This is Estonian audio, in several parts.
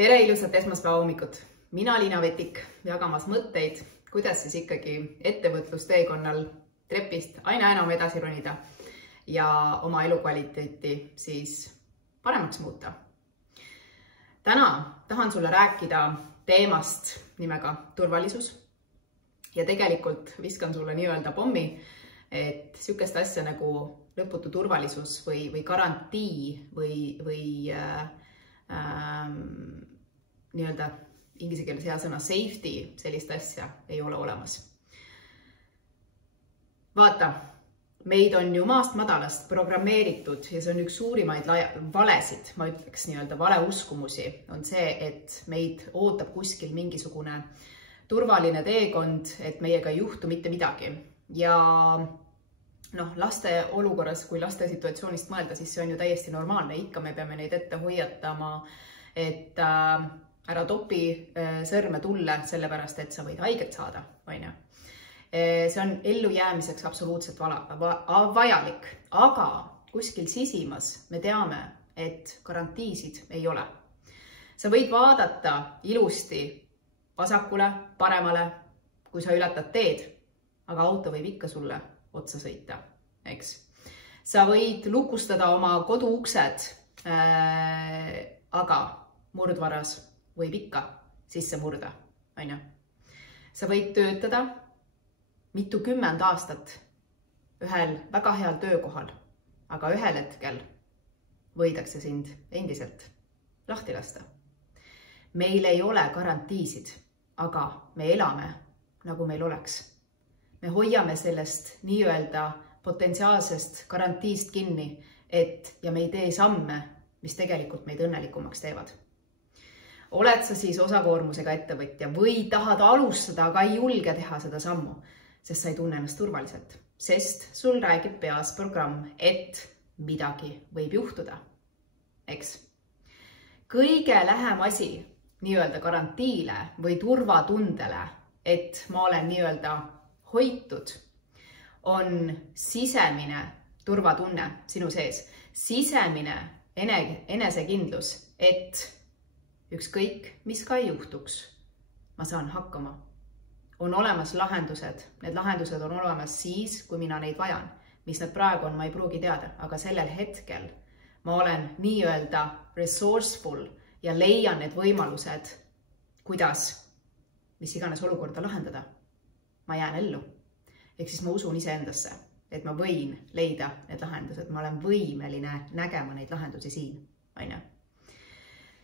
Tere ilusat esmaspäeva hommikut! Mina Liina Vetik jagamas mõtteid, kuidas siis ikkagi ettevõtlusteekonnal trepist aina enam edasi ronida ja oma elukvaliteeti siis paremaks muuta. Täna tahan sulle rääkida teemast nimega turvalisus ja tegelikult viskan sulle nii-öelda pommi, et sihukest asja nagu lõputu turvalisus või garantii või nii-öelda inglise keeles hea sõna safety, sellist asja ei ole olemas. Vaata, meid on ju maast madalast programmeeritud ja see on üks suurimaid valesid, ma ütleks nii-öelda valeuskumusi, on see, et meid ootab kuskil mingisugune turvaline teekond, et meiega ei juhtu mitte midagi. Ja laste olukorras, kui laste situatsioonist mõelda, siis see on ju täiesti normaalne. Ikka me peame neid ette hoiatama, et ära topi sõrme tulle, sellepärast, et sa võid haiget saada. See on ellujäämiseks absoluutselt vajalik, aga kuskil sisimas me teame, et garantiisid ei ole. Sa võid vaadata ilusti vasakule, paremale, kui sa ületad teed, aga auto võib ikka sulle otsa sõita, eks. Sa võid lukustada oma koduuksed, aga murdvaras võib ikka sisse murda, Sa võid töötada mitukümmend aastat ühel väga heal töökohal, aga ühel hetkel võidakse sind endiselt lahti lasta. Meil ei ole garantiisid, aga me elame, nagu meil oleks. Me hoiame sellest nii-öelda potentsiaalsest garantiist kinni, ja me ei tee samme, mis tegelikult meid õnnelikumaks teevad. Oled sa siis osakoormusega ettevõtja või tahad alustada, aga ei julge teha seda sammu, sest sa ei tunne ennast turvaliselt, sest sul räägib peas programm, et midagi võib juhtuda, eks. Kõige lähem asi nii-öelda garantiile või turvatundele, et ma olen nii-öelda hoitud, on sisemine turvatunne sinu sees, sisemine enesekindlus, et ükskõik, mis ka ei juhtuks, ma saan hakkama. On olemas lahendused, need lahendused on olemas siis, kui mina neid vajan. Mis nad praegu on, ma ei pruugi teada, aga sellel hetkel ma olen nii-öelda resourceful ja leian need võimalused, kuidas mis iganes olukorda lahendada. Ma jään ellu. Ehk siis ma usun iseendasse, et ma võin leida need lahendused. Ma olen võimeline nägema neid lahendusi siin.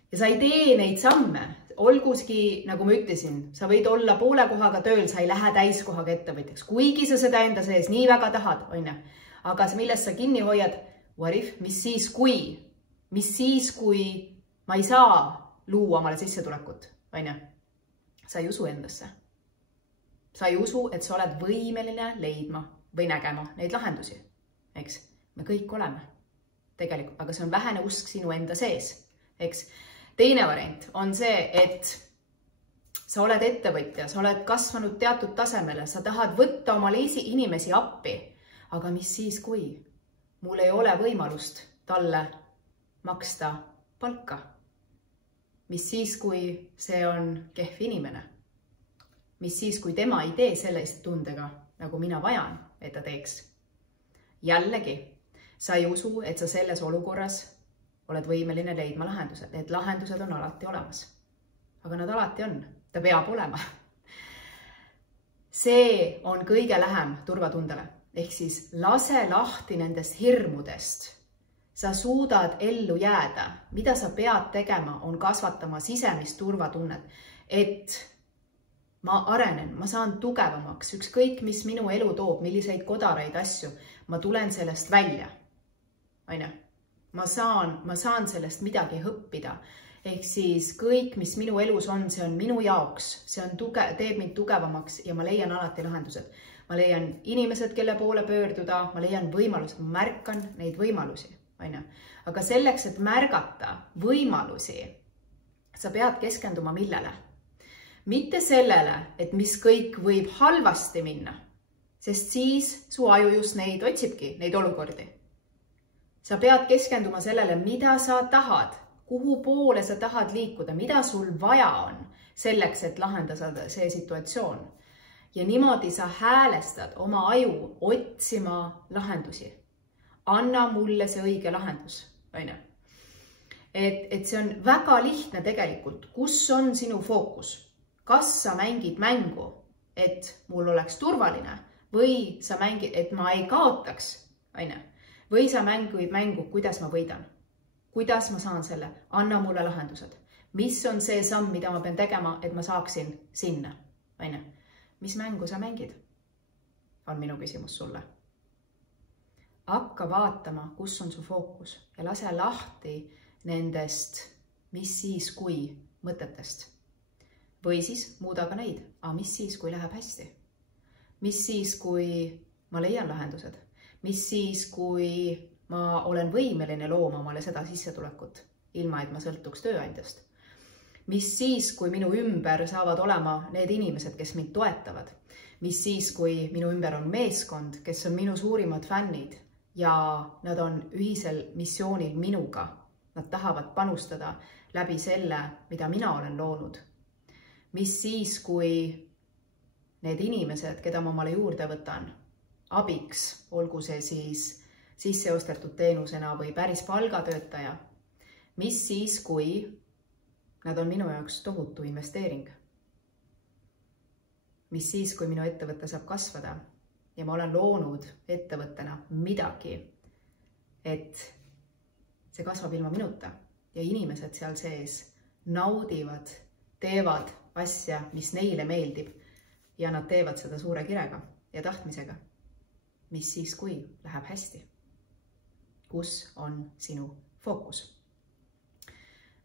Ja sa ei tee neid samme. Olguski, nagu ma ütlesin, sa võid olla poole kohaga tööl, sa ei lähe täiskohaga ettevõtjaks. Kuigi sa seda enda sees nii väga tahad, aga millest sa kinni hoiad, what if, mis siis, kui ma ei saa luua omale sissetulekut, Sa ei usu endasse. Sa ei usu, et sa oled võimeline leidma või nägema neid lahendusi. Eks? Me kõik oleme. Tegelikult, aga see on vähene usk sinu enda sees. Eks? Teine variant on see, et sa oled ettevõtja, sa oled kasvanud teatud tasemele, sa tahad võtta omale inimesi appi, aga mis siis, kui mul ei ole võimalust talle maksta palka? Mis siis, kui see on kehv inimene? Mis siis, kui tema ei tee sellist tundega, nagu mina vajan, et ta teeks? Jällegi, sa ei usu, et sa selles olukorras oled võimeline leidma lahendused. Need lahendused on alati olemas. Aga nad alati on. Ta peab olema. See on kõige lähem turvatundele. Ehk siis lase lahti nendest hirmudest. Sa suudad ellu jääda. Mida sa pead tegema, on kasvatama sisemist turvatunnet, et ma arenen, ma saan tugevamaks, ükskõik mis minu elu toob, milliseid kodaraid asju, ma tulen sellest välja. Ma saan sellest midagi õppida. Ehk siis kõik, mis minu elus on, see on minu jaoks, see teeb mind tugevamaks ja ma leian alati lahendused. Ma leian inimesed, kelle poole pöörduda, ma leian võimalused, ma märkan neid võimalusi. Aga selleks, et märgata võimalusi, sa pead keskenduma millele? Mitte sellele, et mis kõik võib halvasti minna, sest siis su aju just neid otsibki, neid olukordi. Sa pead keskenduma sellele, mida sa tahad, kuhu poole sa tahad liikuda, mida sul vaja on selleks, et lahendada see situatsioon. Ja niimoodi sa häälestad oma aju otsima lahendusi. Anna mulle see õige lahendus, on ju. Et see on väga lihtne tegelikult, kus on sinu fookus. Kas sa mängid mängu, et mul oleks turvaline või sa mängid, et ma ei kaotaks, on ju. Või sa mängid mängu, kuidas ma võidan. Kuidas ma saan selle? Anna mulle lahendused. Mis on see samm, mida ma pean tegema, et ma saaksin sinna, on ju. Mis mängu sa mängid? On minu küsimus sulle. Hakka vaatama, kus on su fookus ja lase lahti nendest mis siis kui mõtetest. Või siis muuda ka neid. Mis siis, kui läheb hästi? Mis siis, kui ma leian lahendused? Mis siis, kui ma olen võimeline looma omale seda sissetulekut, ilma et ma sõltuks tööandjast? Mis siis, kui minu ümber saavad olema need inimesed, kes mind toetavad? Mis siis, kui minu ümber on meeskond, kes on minu suurimad fännid ja nad on ühisel missioonil minuga? Nad tahavad panustada läbi selle, mida mina olen loonud. Mis siis, kui need inimesed, keda ma omale juurde võtan, abiks, olgu see siis sisseostetud teenusena või päris palgatöötaja. Mis siis, kui nad on minu jaoks tohutu investeering? Mis siis, kui minu ettevõte saab kasvada ja ma olen loonud ettevõttena midagi, et see kasvab ilma minuta ja inimesed seal sees naudivad, teevad asja, mis neile meeldib ja nad teevad seda suure kirega ja tahtmisega. Mis siis, kui läheb hästi? Kus on sinu fookus?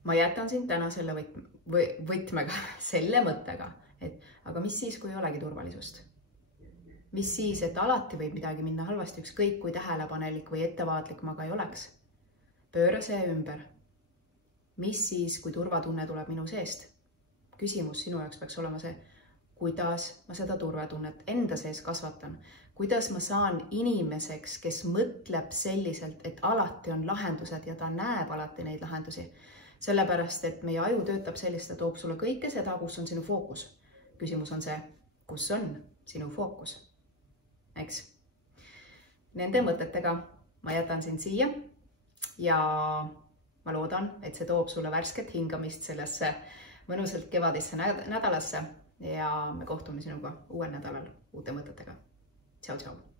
Ma jätan sind täna selle võtmega, selle mõttega, et aga mis siis, kui ei olegi turvalisust? Mis siis, et alati võib midagi minna halvasti, ükskõik kui tähelepanelik või ettevaatlik ma ka ei oleks? Pööra see ümber. Mis siis, kui turvatunne tuleb minu seest? Küsimus sinu jaoks peaks olema see, kuidas ma seda turvatunnet enda sees kasvatan? Kuidas ma saan inimeseks, kes mõtleb selliselt, et alati on lahendused ja ta näeb alati neid lahendusi? Sellepärast, et meie aju töötab sellist, et toob sulle kõike seda, kus on sinu fookus. Küsimus on see, kus on sinu fookus? Eks? Nende mõtetega ma jätan sind siia. Ja ma loodan, et see toob sulle värsket hingamist sellesse mõnusalt kevadisse nädalasse ja me kohtume sinuga uuel nädalal uute mõtetega. Tšau, tšau!